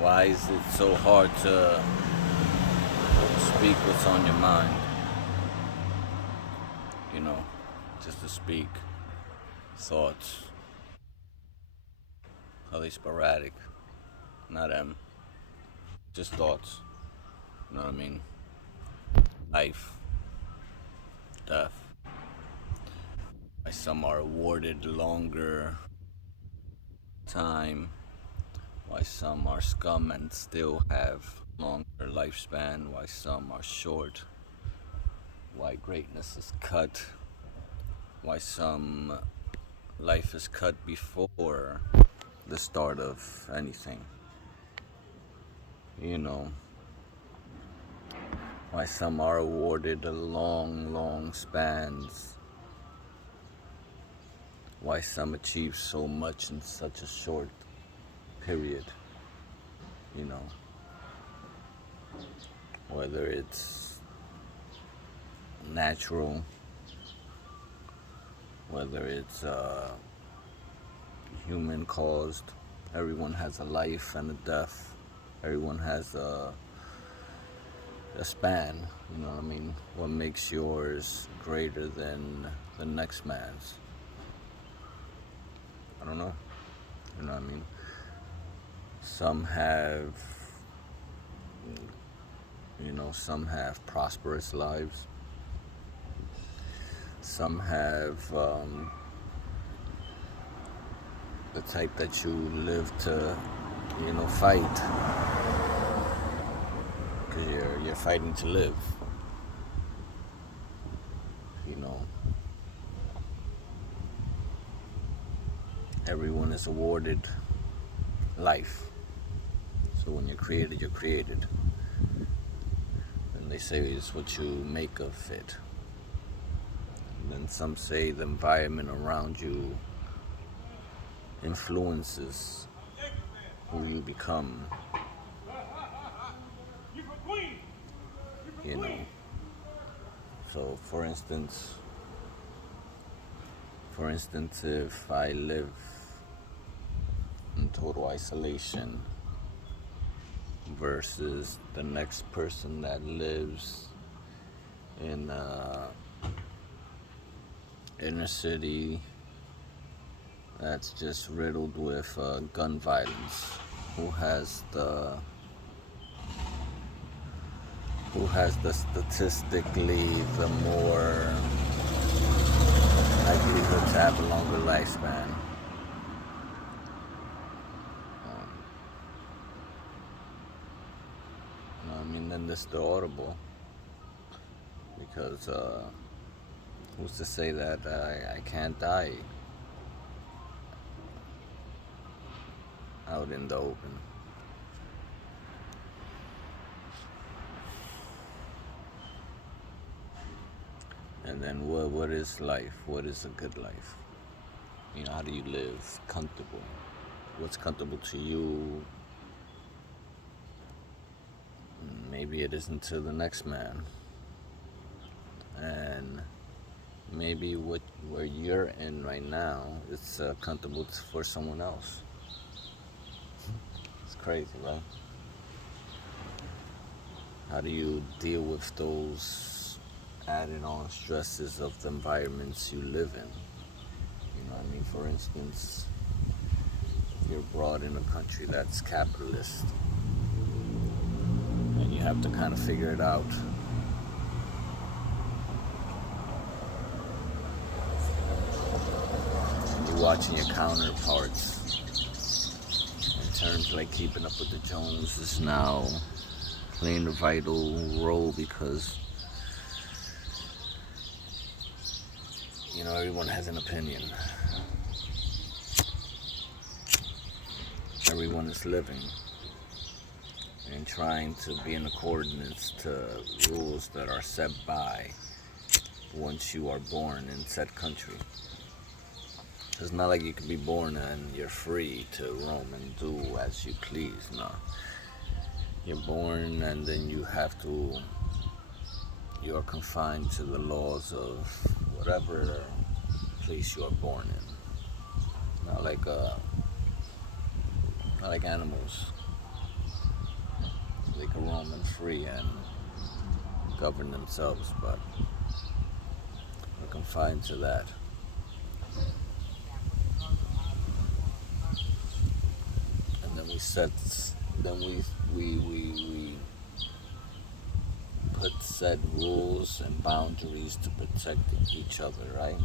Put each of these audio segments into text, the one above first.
Why is it so hard to speak what's on your mind? You know, just to speak thoughts. Are they sporadic? Not just thoughts. You know what I mean? Life, death. Why some are awarded longer time. Why some are scum and still have longer lifespan. Why some are short. Why greatness is cut. Why some life is cut before the start of anything. You know, why some are awarded a long spans. Why some achieve so much in such a short period. You know, whether it's natural, whether it's human caused. Everyone has a life and a death. Everyone has a span, you know what I mean? What makes yours greater than the next man's? I don't know. You know what I mean? Some have, some have prosperous lives. Some have the type that you live to, fight. Because you're fighting to live. You know, everyone is awarded life. So when you're created, you're created. And they say it's what you make of it. And then some say the environment around you influences who you become. You know. So for instance, if I live in total isolation versus the next person that lives in inner city that's just riddled with gun violence, who has the statistically the more likelihood to have a longer lifespan. Then this the audible, because who's to say that I can't die out in the open? And then what is life? What is a good life? How do you live comfortable? What's comfortable to you? Maybe it isn't to the next man. And maybe where you're in right now, it's comfortable for someone else. It's crazy, right? How do you deal with those added on stresses of the environments you live in? You know what I mean? For instance, if you're brought in a country that's capitalist, and you have to kind of figure it out. You're watching your counterparts in terms like Keeping Up with the Joneses now playing a vital role because everyone has an opinion. Everyone is living and trying to be in accordance to rules that are set by once you are born in said country. It's not like you can be born and you're free to roam and do as you please. No. You're born and then you are confined to the laws of whatever place you are born in. Not like animals. they can roam and free and govern themselves, but we're confined to that. And then we set, then we put set rules and boundaries to protect each other, right?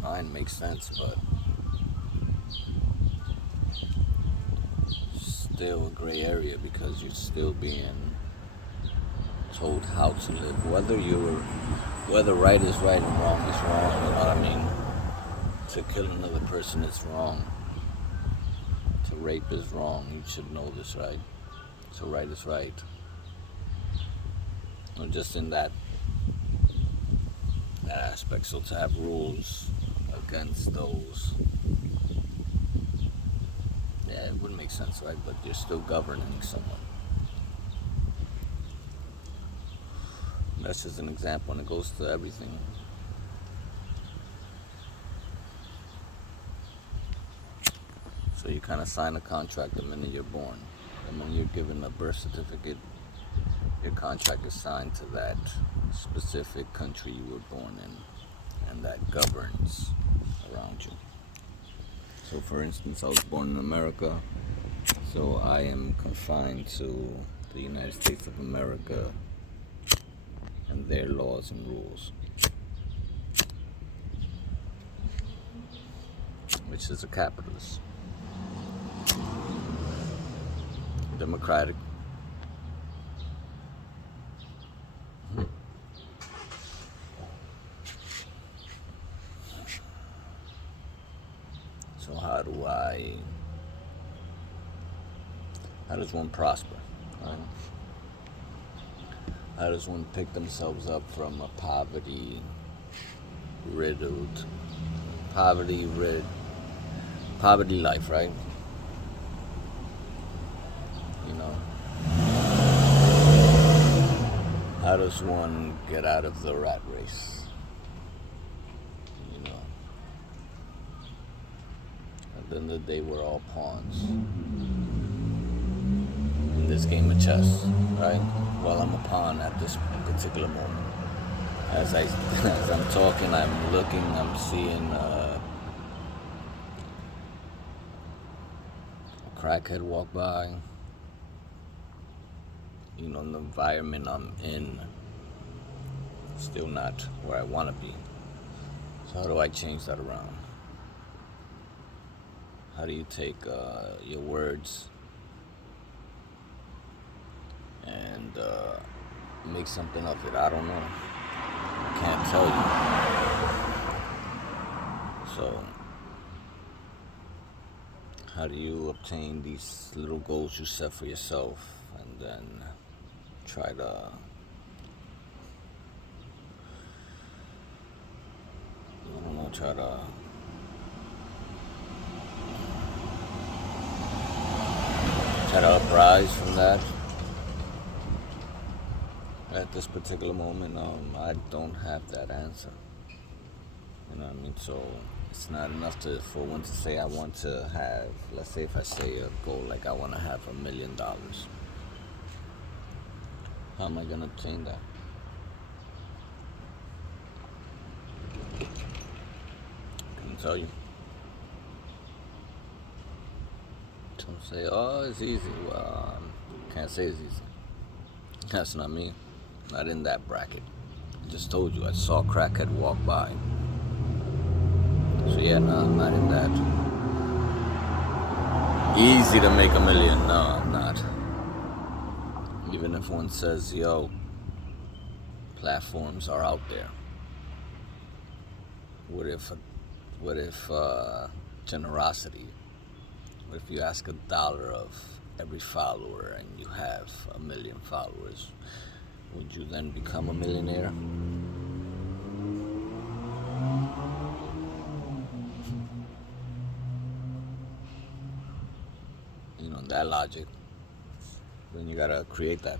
Fine, makes sense, but still a gray area because you're still being told how to live. Whether right is right and wrong is wrong, you know what I mean? To kill another person is wrong. To rape is wrong. You should know this, right? So right is right. Or just in that aspect. So to have rules against those, yeah, it wouldn't make sense, right? But you're still governing someone. That's just an example, and it goes to everything. So you kind of sign a contract the minute you're born. And when you're given a birth certificate, your contract is signed to that specific country you were born in, and that governs around you. So for instance, I was born in America, so I am confined to the United States of America and their laws and rules, which is a capitalist, democratic. So how does one prosper? Right? How does one pick themselves up from a poverty life, right? You know, how does one get out of the rat race? You know, at the end of the day, we're all pawns in this game of chess, right? Well, I'm a pawn at this particular moment. As I'm talking, I'm looking, I'm seeing a crackhead walk by. You know, the environment I'm in, still not where I want to be. So how do I change that around? How do you take your words and make something of it? I don't know. I can't tell you. So how do you obtain these little goals you set for yourself and then try to uprise from that? At this particular moment, I don't have that answer. You know what I mean? So it's not enough for one to say I want to have, let's say if I say a goal like I want to have $1 million. How am I going to obtain that? Couldn't tell you. Some say, oh, it's easy. Well, can't say it's easy. That's not me. Not in that bracket. I just told you I saw a crackhead walk by. So yeah, no, I'm not in that. Easy to make $1 million. No, I'm not. Even if one says, yo, platforms are out there. What if generosity? What if you ask $1 of every follower and you have 1 million followers? Would you then become a millionaire? You know, that logic. Then you gotta create that.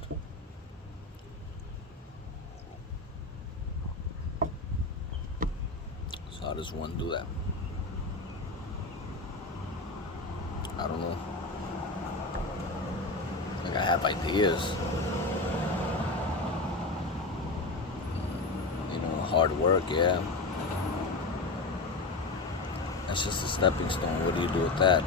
So how does one do that? I don't know. Like, I have ideas. Hard work, yeah. That's just a stepping stone. What do you do with that?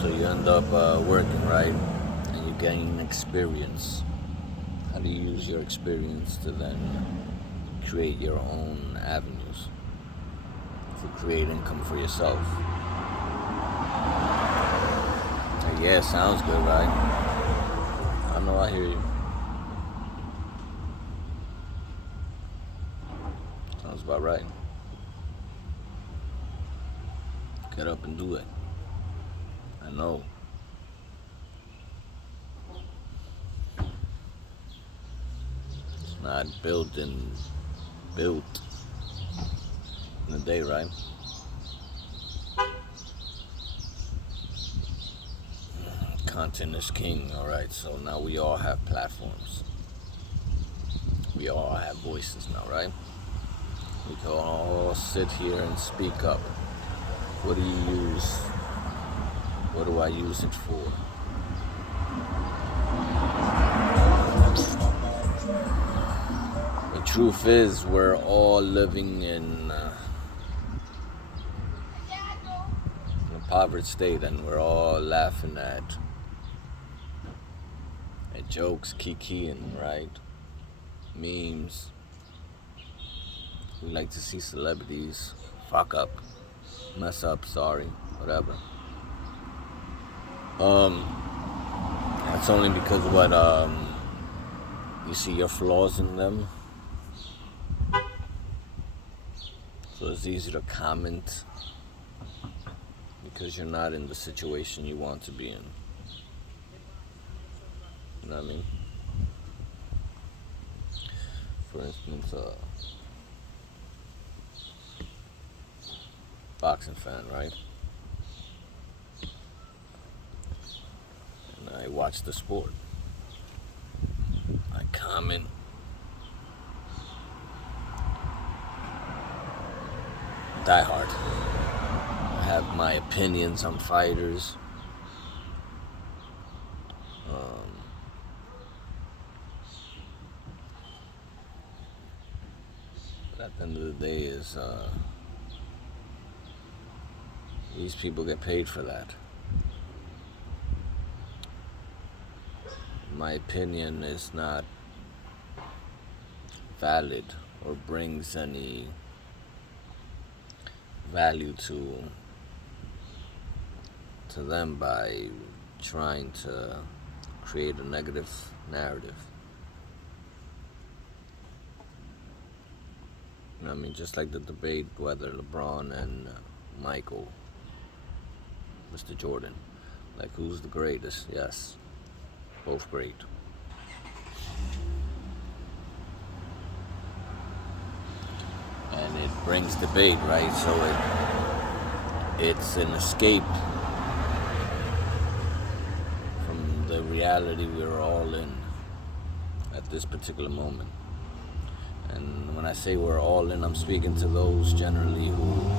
So you end up working, right? And you gain experience. How do you use your experience to then create your own avenues to create income for yourself? Yeah, sounds good, right? I know, I hear you. Sounds about right. Get up and do it. I know. It's not built in a day, right? Content is king, alright? So now we all have platforms. We all have voices now, right? We can all sit here and speak up. What do you use? What do I use it for? The truth is, we're all living in a impoverished state, and we're all laughing at jokes, kikiing, right? Memes. We like to see celebrities fuck up, mess up, sorry, whatever. That's only because you see your flaws in them. So it's easy to comment because you're not in the situation you want to be in. You know what I mean? For instance, boxing fan, right? And I watch the sport. I comment. Die hard. I have my opinions on fighters. But at the end of the day is these people get paid for that. My opinion is not valid or brings any value to them by trying to create a negative narrative. You know what I mean? Just like the debate whether LeBron and Michael, Mr. Jordan, like who's the greatest? Yes, both great. And it brings debate, right? So it's an escape from the reality we're all in at this particular moment. And when I say we're all in, I'm speaking to those generally who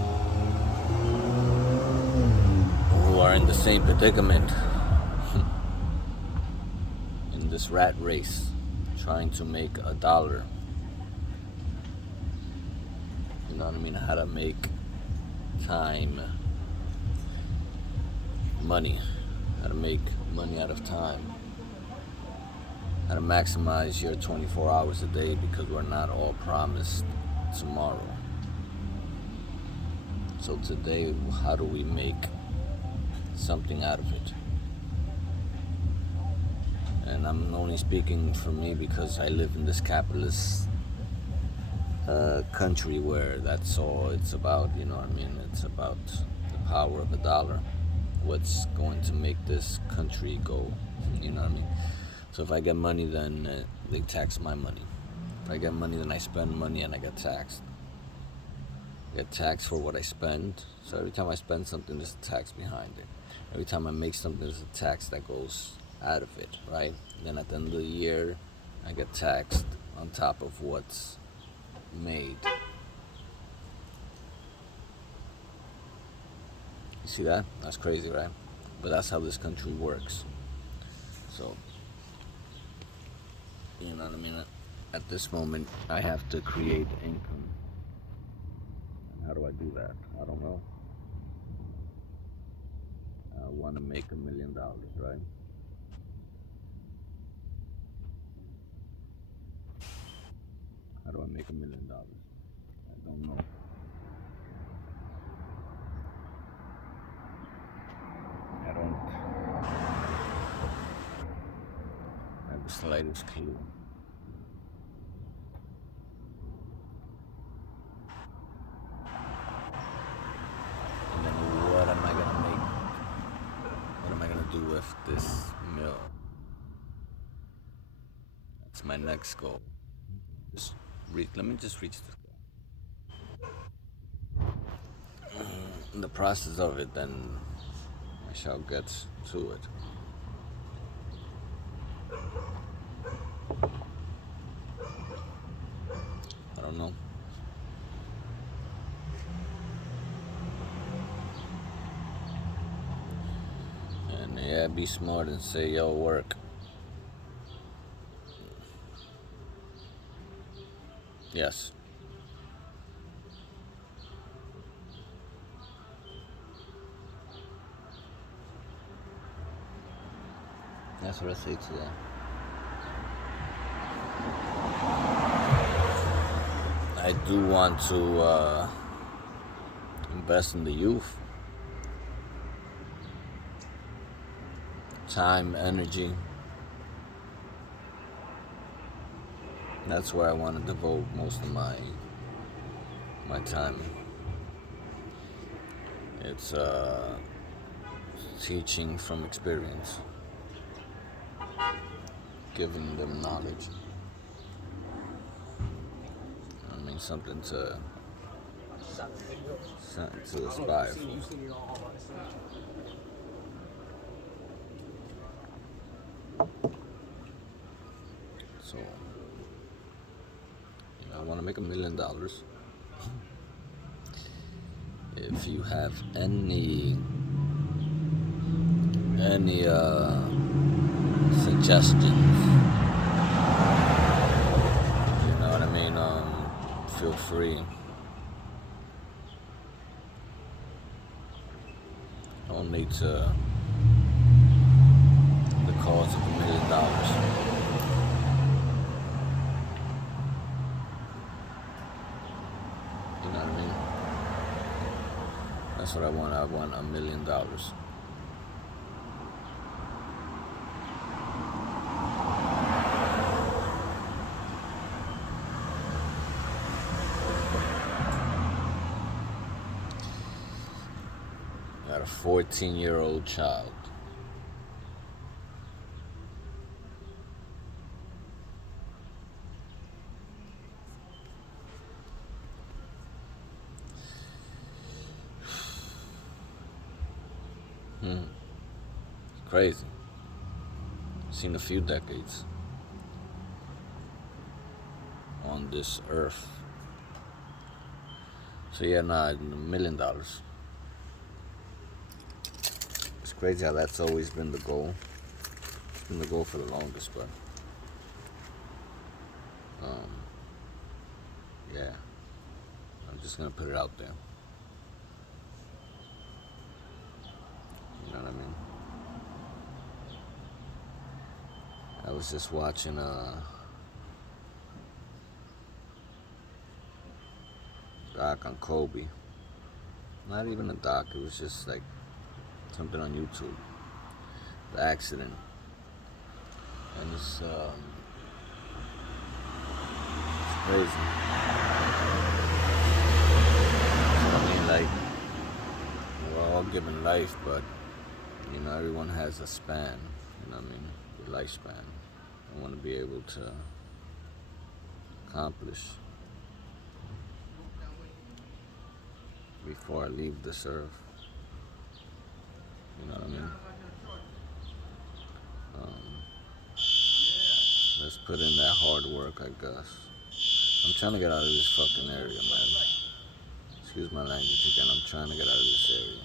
are in the same predicament in this rat race, trying to make $1. You know what I mean? How to make time money. How to make money out of time. How to maximize your 24 hours a day, because we're not all promised tomorrow. So today, how do we make something out of it? And I'm only speaking for me because I live in this capitalist country where that's all it's about, you know what I mean? It's about the power of $1. What's going to make this country go, you know what I mean? So if I get money, then they tax my money. If I get money, then I spend money and I get taxed. I get taxed for what I spend. So every time I spend something, there's a tax behind it. Every time I make something, there's a tax that goes out of it, right? Then at the end of the year, I get taxed on top of what's made. See that? That's crazy, right? But that's how this country works. So, you know what I mean? At this moment, I have to create income. And how do I do that? I don't know. I want to make $1 million, right? How do I make $1 million? I don't know. I don't have the slightest clue. And then what am I gonna make? What am I gonna do with this mill? That's my next goal. Let me just reach this goal. In the process of it, then I shall get to it. I don't know. And yeah, be smart and say, yo, work. Yes. That's what I say to that. I do want to invest in the youth. Time, energy. That's where I want to devote most of my time. It's teaching from experience, giving them knowledge. I mean, something to aspire for. So, I want to make $1 million. If you have any suggestions, you know what I mean, feel free. Only to the cause of $1 million. You know what I mean? That's what I want. I want $1 million. I got a 14-year-old child. Crazy. Seen a few decades on this earth. So yeah, $1 million. It's crazy how that's always been the goal. It's been the goal for the longest, but yeah, I'm just gonna put it out there. You know what I mean? I was just watching doc on Kobe. Not even a doc, it was just like something on YouTube. The accident. And it's crazy. So, I mean, like, we're all given life, but, you know, everyone has a span, you know what I mean? The lifespan. I want to be able to accomplish before I leave this earth. You know what I mean? Let's put in that hard work, I guess. I'm trying to get out of this fucking area, man. Excuse my language again. I'm trying to get out of this area.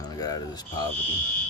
trying to get out of this poverty.